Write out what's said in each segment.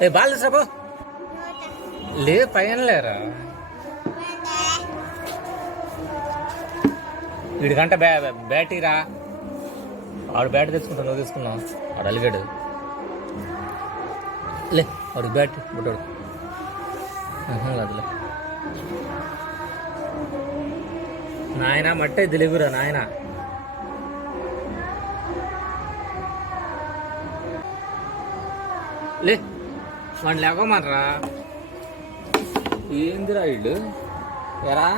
ఏ ball తీసుకురా లే పైన లేరా వీడికంట బ్యాటీరా ఆడు బ్యాట్ తెచ్చుకుంటా నువ్వు తీసుకున్నావు ఆడు అలిగాడు లే వాడికి బ్యాట్ బుట్టాడు కాదులే నాయన మట్టే తెలియకురా నాయన లే వాడిని లేకమనరా ఏందిరా వీళ్ళు ఎరా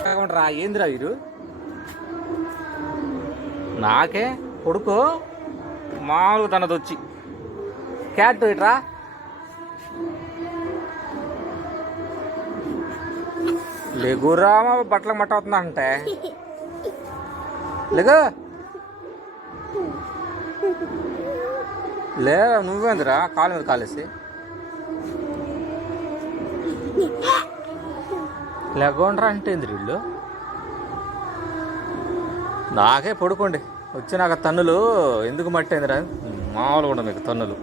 కాకుండా ఏందిరా వీరు నాకే కొడుకు మామూలుగా తనది వచ్చి క్యాట్ ఇట్రా లేగురా బట్టలకు మట్ట అవుతుందా అంటే లేగు లే నువ్వేందిరా కాలు మీద కాలేసి లేకుండా అంటే ఏంది వీళ్ళు నాకే పడుకోండి వచ్చి నాకు తన్నులు ఎందుకు మట్టేందిరా మామూలుగా ఉండదు మీకు తన్నులు